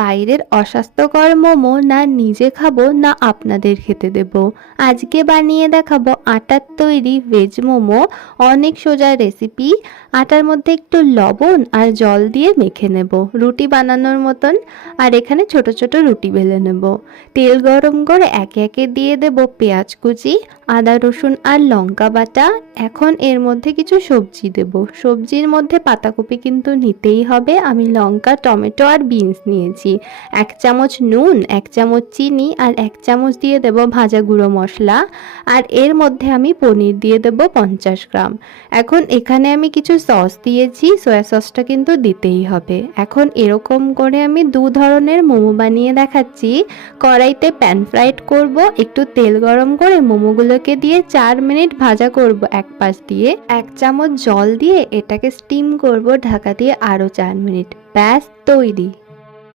বাইরের অস্বাস্থ্যকর মোমো না নিজে খাবো না আপনাদের খেতে দেব। আজকে বানিয়ে দেখাবো আটার তৈরি ভেজ মোমো। অনেক সোজা রেসিপি। আটার মধ্যে একটু লবণ আর জল দিয়ে মেখে নেব রুটি বানানোর মতন। আর এখানে ছোট ছোট রুটি বেলে নেব। তেল গরম করে একে একে দিয়ে দেব পেঁয়াজ কুচি, আদা রসুন আর লঙ্কা বাটা। এখন এর মধ্যে কিছু সবজি দেব। সবজির মধ্যে পাতাকপি কিন্তু নিতেই হবে। আমি লঙ্কা, টমেটো আর বিনস নিয়েছি। 1 চামচ নুন, 1 চামচ চিনি আর 1 চামচ দিয়ে দেব ভাজা গুঁড়ো মশলা। আর এর মধ্যে আমি পনির দিয়ে দেব 50 গ্রাম। এখন এখানে আমি কিছু সস দিয়েছি, সয়া সসটা কিন্তু দিতেই হবে। এখন এরকম করে আমি 2 ধরনের মোমো বানিয়ে দেখাচ্ছি। কড়াইতে প্যান ফ্রাইড করব, একটু তেল গরম করে মোমোগুলোকে দিয়ে 4 মিনিট ভাজা করব এক পাশ দিয়ে। 1 চামচ জল দিয়ে এটাকে স্টিম করব ঢাকা দিয়ে আরও 4 মিনিট। ব্যাস তৈরি।